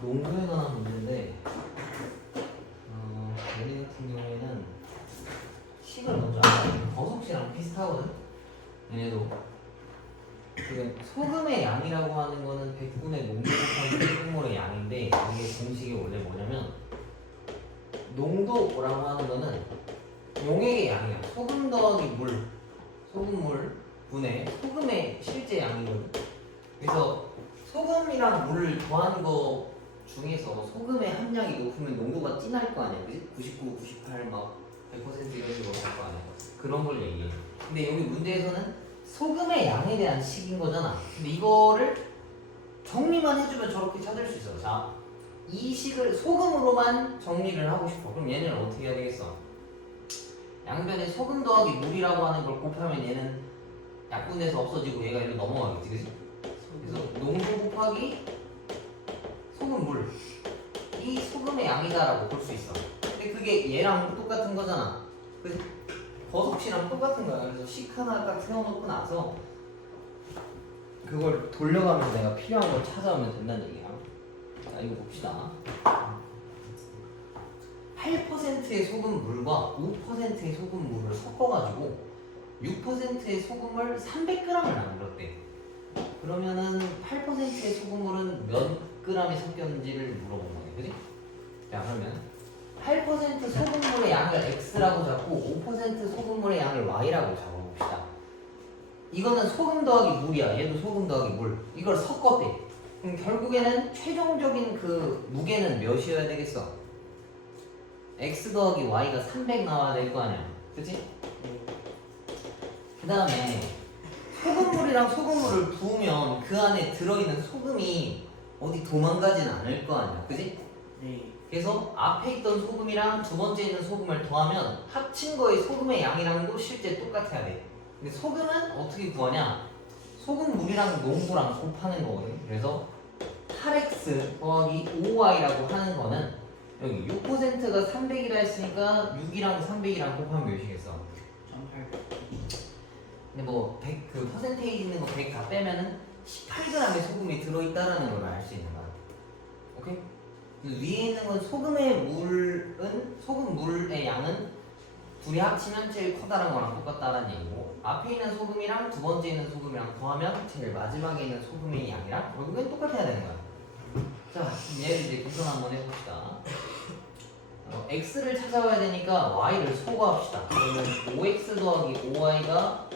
농도에 관한 문제인데 얘네 같은 경우에는 식을 먼저 알아요. 버섯이랑 비슷하거든. 얘네도 지금 소금의 양이라고 하는 거는 100분의 농도 곱하기 소금물의 양인데 이게 공식이 원래 뭐냐면 농도라고 하는 거는 용액의 양이야. 소금 더하기 물, 소금물 분의 소금의 실제 양이거든. 그래서 소금이랑 물을 더한 거 중에서 소금의 함량이 높으면 농도가 진할 거 아니야, 그지? 99, 98, 막 100% 이런 식으로 할 거 아니야. 그런 걸 얘기해. 근데 여기 문제에서는 소금의 양에 대한 식인 거잖아. 근데 이거를 정리만 해주면 저렇게 찾을 수 있어. 자, 이 식을 소금으로만 정리를 하고 싶어. 그럼 얘는 어떻게 해야 되겠어? 양변에 소금 더하기 물이라고 하는 걸 곱하면 얘는 약분돼서 없어지고 얘가 이리로 넘어가겠지, 그지? 그래서 농도 곱하기 소금 물, 이 소금의 양이다라고 볼 수 있어. 근데 그게 얘랑 똑같은 거잖아. 그래서 버섯이랑 똑같은 거야. 그래서 식 하나 딱 세워놓고 나서 그걸 돌려가면서 내가 필요한 걸 찾아오면 된다는 얘기야. 자, 이거 봅시다. 8%의 소금물과 5%의 소금물을 섞어가지고 6%의 소금을 300g을 만들었대. 그러면은 8%의 소금물은 몇 g이 섞였는지를 물어본 거네, 그지? 자, 그러면 8% 소금물의 양을 x라고 잡고 5% 소금물의 양을 y라고 잡아봅시다. 이거는 소금 더하기 물이야. 얘도 소금 더하기 물. 이걸 섞었대. 그럼 결국에는 최종적인 그 무게는 몇이어야 되겠어? x 더하기 y가 300 나와야 될 거 아니야, 그치? 그 다음에 소금물이랑 소금물을 부으면 그 안에 들어있는 소금이 어디 도망가진 않을 거 아니야, 그치? 네. 그래서 앞에 있던 소금이랑 두 번째 있는 소금을 더하면 합친 거의 소금의 양이랑도 실제 똑같아야 돼. 근데 소금은 어떻게 구하냐? 소금물이랑 농도랑 곱하는 거거든. 그래서 8x 더하기 5y라고 하는 거는 여기 6%가 300이라 했으니까 6이랑 300이랑 곱하면 몇이겠어? 1800. 근데 뭐 100, 그 퍼센테이지 있는 거 100 다 빼면은 18g의 소금이 들어있다라는 걸 알 수 있는 거야. 오케이? 위에 있는 건 소금의 물은, 소금 물의 양은 둘이 합치면 제일 커다란 거랑 똑같다라는 얘기고, 앞에 있는 소금이랑 두 번째 있는 소금이랑 더하면 제일 마지막에 있는 소금의 양이랑 결국엔 똑같아야 되는 거야. 자, 얘를 이제 구성 한번 해봅시다. x를 찾아와야 되니까 y를 소거합시다. 그러면 5x 더하기 5y가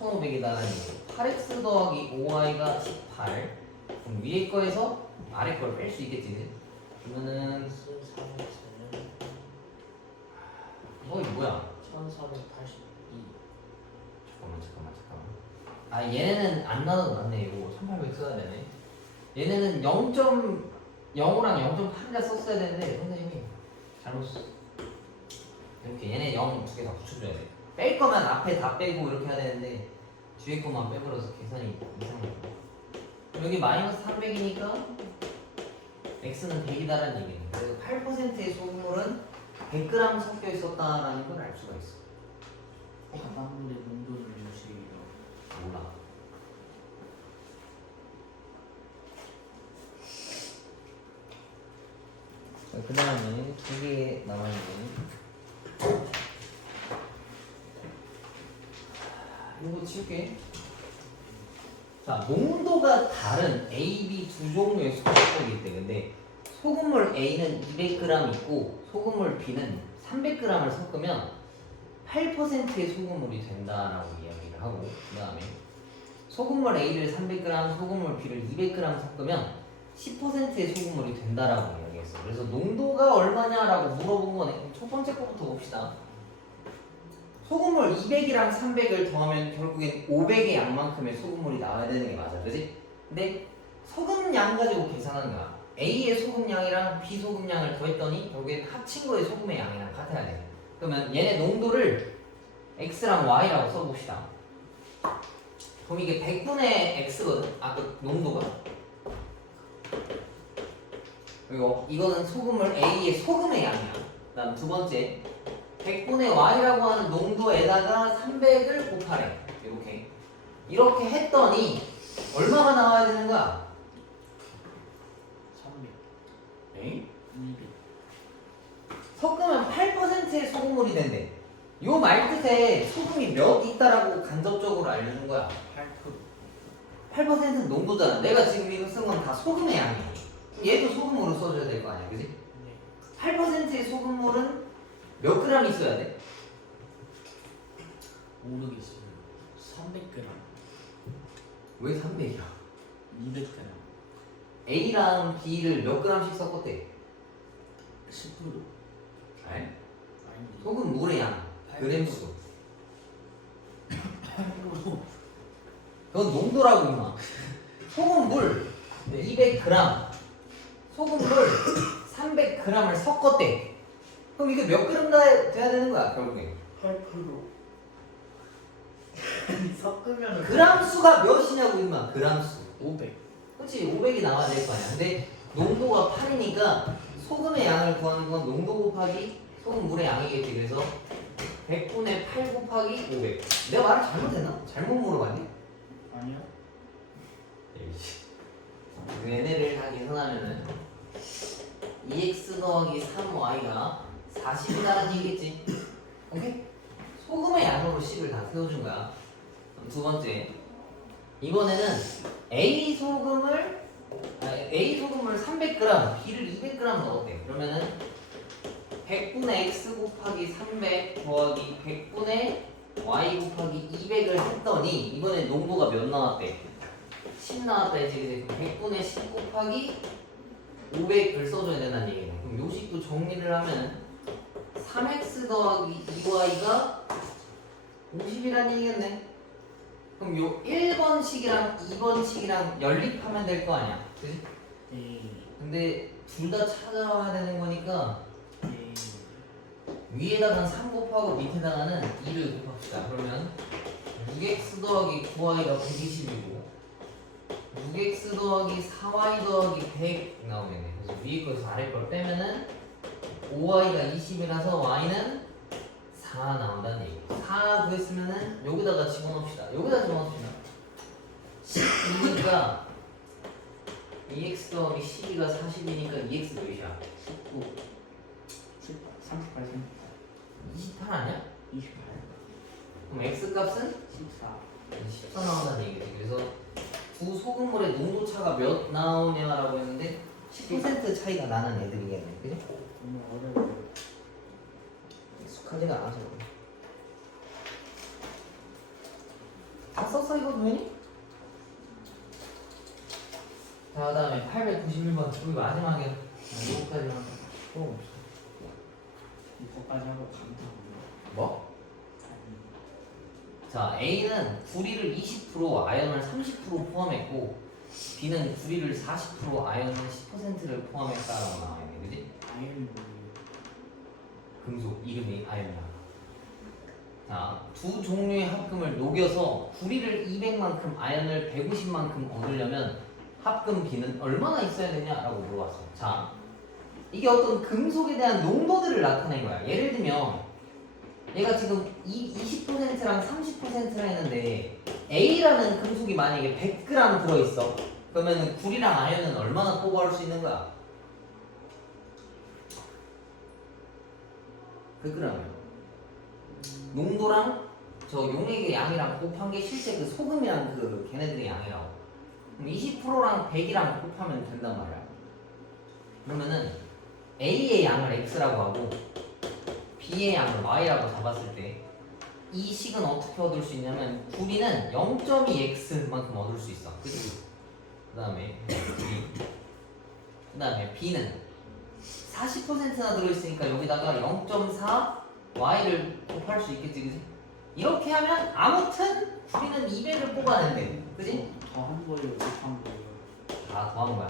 1500이다라는 얘기. 8x 더하기 5y가 18. 그럼 위에 거에서 아래 걸 뺄 수 있겠지. 그러면은 이거 뭐야? 1482. 잠깐만. 아, 얘네는 안 나눠도 낫네. 이거 1800 써야 되네. 얘네는 0.05랑 0.8이라 썼어야 되는데 선생님이 잘못 썼어. 이렇게 얘네 0 두 개 다 붙여줘야 돼. 뺄 거면 앞에 다 빼고 이렇게 해야 되는데 뒤에 것만 빼버려서 계산이 이상해. 여기 마이너스 300이니까 x는 100이다라는 얘기네. 그래서 8%의 소금물은 100g 섞여 있었다라는 걸 알 수가 있어. 다방울의 농도를 유식이요. 몰라. 그 다음에 두 개 남아있는 이거 치울게. 자, 농도가 다른 A, B 두 종류의 소금물이 있대. 근데 소금물 A는 200g 있고 소금물 B는 300g을 섞으면 8%의 소금물이 된다라고 이야기를 하고, 그 다음에 소금물 A를 300g, 소금물 B를 200g 섞으면 10%의 소금물이 된다라고 이야기했어. 그래서 농도가 얼마냐라고 물어본 거네. 그럼 첫 번째 거부터 봅시다. 소금물 200이랑 300을 더하면 결국엔 500의 양만큼의 소금물이 나와야 되는 게 맞아, 그지? 근데 소금 양 가지고 계산하는 거야. A의 소금 양이랑 B 소금 양을 더했더니 결국엔 합친 거의 소금의 양이랑 같아야 돼. 그러면 얘네 농도를 X랑 Y라고 써봅시다. 그럼 이게 100분의 X거든? 아, 그 농도가? 그리고 이거는 소금물 A의 소금의 양이야. 그 다음 두 번째 100분의 Y라고 하는 농도에다가 300을 곱하래. 이렇게 했더니 얼마가 나와야 되는 거야? 300. 200. 섞으면 8%의 소금물이 된대. 요 말뜻에 소금이 몇 있다라고 간접적으로 알려준 거야. 8%. 8%는 농도잖아. 내가 지금 이거 쓴 건 다 소금의 양이야. 얘도 소금으로 써줘야 될 거 아니야, 그지? 네. 8%의 소금물은 몇 그램 있어야 돼? 모르겠어요. 300g. 왜 300이야? 200g. A랑 B를 몇 그램씩 섞었대? 10%. 알? 아니. 소금 물의 양, 그램 수. 8%. 그건 농도라고 임마. 소금 물 200g, 소금 물 300g을 섞었대. 그럼 이게 몇 그램 돼야 되는 거야 결국에? 8%. 아니 섞으면 그램 수가 몇이냐고 임마. 그램 수. 500. 그렇지, 500이 나와야 될 거 아니야. 근데 농도가 8이니까 소금의 양을 구하는 건 농도 곱하기 소금 물의 양이겠지. 그래서 100분의 8 곱하기 500. 내가 말을 잘못했나? 잘못 물어봤니? 아니요. 얘네를 다 계산하면은 2x 더하기 3y가 40이라는 얘기겠지. 오케이? 소금의 양으로 식을 다 세워준 거야. 그럼 두 번째, 이번에는 A 소금을 300g, B를 200g 넣었대. 그러면은 100분의 x 곱하기 300 더하기 100분의 y 곱하기 200을 했더니 이번에 농도가 몇 나왔대? 10 나왔다 이제. 100분의 10 곱하기 500을 써줘야 된다는 얘기네. 그럼 요식도 정리를 하면 3x 더하기 2y가 50이라는 얘기겠네. 그럼 요 1번식이랑 2번식이랑 연립하면 될 거 아니야, 그치? 네. 근데 둘 다 찾아와야 되는 거니까 네. 위에다가는 3 곱하고 밑에다가는 2를 곱합시다. 그러면 6x 더하기 9y가 120이고 6x 더하기 4y 더하기 100 나오겠네. 그래서 위에 거에서 아래 걸 빼면은 5y가 20이라서 y는 4 나온다는 얘기. 4 구했으면은 여기다가 집어넣읍시다. 여기다 집어넣읍시다. 12니까 2x 더하기 12가 40이니까 2x 몇이야? 19. 38, 28 아니야? 28. 그럼 x 값은 14. 14 나온다는 얘기지. 그래서 두 소금물의 농도 차가 몇 나오냐라고 했는데 10% 차이가 나는 애들이겠네. 그지? 너무 어려워요. 익숙하지가 않아서 그래. 다 썼어 이거 도현이? 자, 그 다음에 891번 우리 마지막에 이거까지만 또 이거까지 하고 감탄합니다. 뭐? 아니. 자, A는 구리를 20%, 아연을 30% 포함했고 B는 구리를 40%, 아연을 10%를 포함했다라고 나와있네. 그지? 아이언이 뭐예요? 금속, 이름이 아연이야. 자, 두 종류의 합금을 녹여서 구리를 200만큼, 아연을 150만큼 얻으려면 합금 B는 얼마나 있어야 되냐라고 물어봤어. 자, 이게 어떤 금속에 대한 농도들을 나타낸 거야. 예를 들면 얘가 지금 20%랑 30%라 했는데 A라는 금속이 만약에 100g 들어있어. 그러면 구리랑 아연은 얼마나 뽑아올 수 있는 거야? 100g이요. 농도랑 저 용액의 양이랑 곱한 게 실제 그 소금이랑 그 걔네들의 양이라고. 그럼 20%랑 100이랑 곱하면 된단 말이야. 그러면은 A의 양을 X라고 하고 B의 양을 Y라고 잡았을 때 이 식은 어떻게 얻을 수 있냐면 구리는 0.2X만큼 얻을 수 있어. 그치? 그 다음에 B는 40%나 들어있으니까 여기다가 0.4 Y를 곱할 수 있겠지, 그지? 이렇게 하면 아무튼 구리는 200을 뽑아낸대, 그지? 더한 거예요? 곱한 거예요? 다 더한 거야.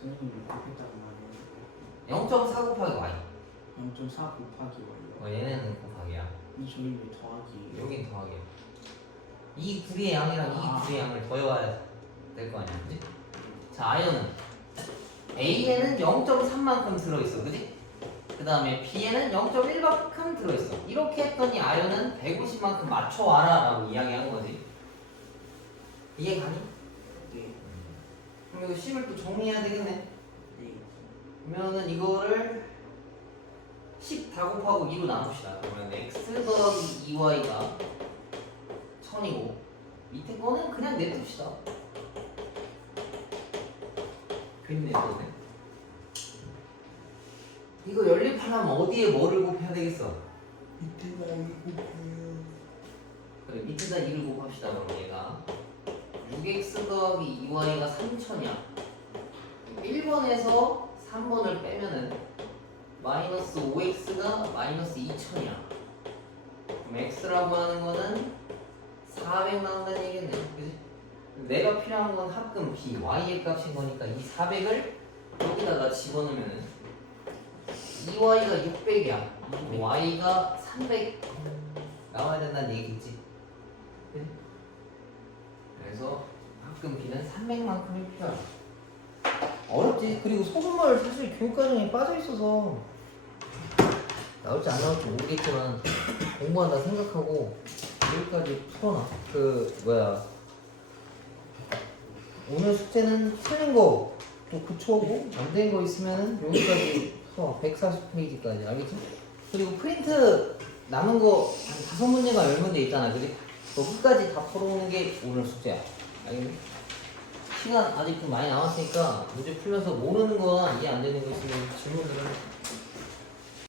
선생님이 곱했다고 말해요. 0.4 곱하기 Y. 0.4 곱하기 Y요. 얘네는 곱하기야. 이 저희 왜 더하기예요? 여긴 더하기야. 이 구리의 양이랑 이 구리의 양을 더해와야 될 거 아니야, 그지? 자, 아연은 A에는 0.3만큼 들어있어, 그지? 그 다음에 B에는 0.1만큼 들어있어. 이렇게 했더니 아연은 150만큼 맞춰와라 라고 이야기한 거지. 이해 가니? 네. 그럼 이거 식을 또 정리해야 되겠네. 네. 그러면은 이거를 10 다 곱하고 2로 나눕시다. 그러면 x 더하기 2y가 1000이고 밑에 거는 그냥 냅둡시다. 괜히 냅둬네. 이거 연립하려면 어디에 뭐를 곱해야 되겠어? 밑에다 2 곱해요. 그래, 밑에다 2를 곱합시다. 그럼 얘가 6x 더하기 2y가 3000이야. 1번에서 3번을 빼면은 마이너스 5x가 마이너스 2000이야. 그럼 x라고 하는 거는 400 나온다는 얘기겠네. 그지? 내가 필요한 건 합금 b, y의 값인 거니까 이 400을 여기다가 집어넣으면은 2y가 600이야. y가 300 나와야 된다는 얘기겠지. 그지? 그래서 합금 b는 300만큼이 필요하다. 어렵지. 그리고 소금물 사실 교육과정에 빠져있어서 나올지 안 나올지 모르겠지만 공부한다 생각하고 여기까지 풀어놔. 오늘 숙제는 틀린 거 또 고쳐오고 안 된 거 있으면 여기까지 풀어. 140페이지까지. 알겠지? 그리고 프린트 남은 거 한 5문제가 10문제 있잖아. 그지? 그 끝까지 다 풀어오는 게 오늘 숙제야. 알겠니? 시간 아직 좀 많이 남았으니까 문제 풀면서 모르는 거나 이해 안 되는 거 있으면 질문들을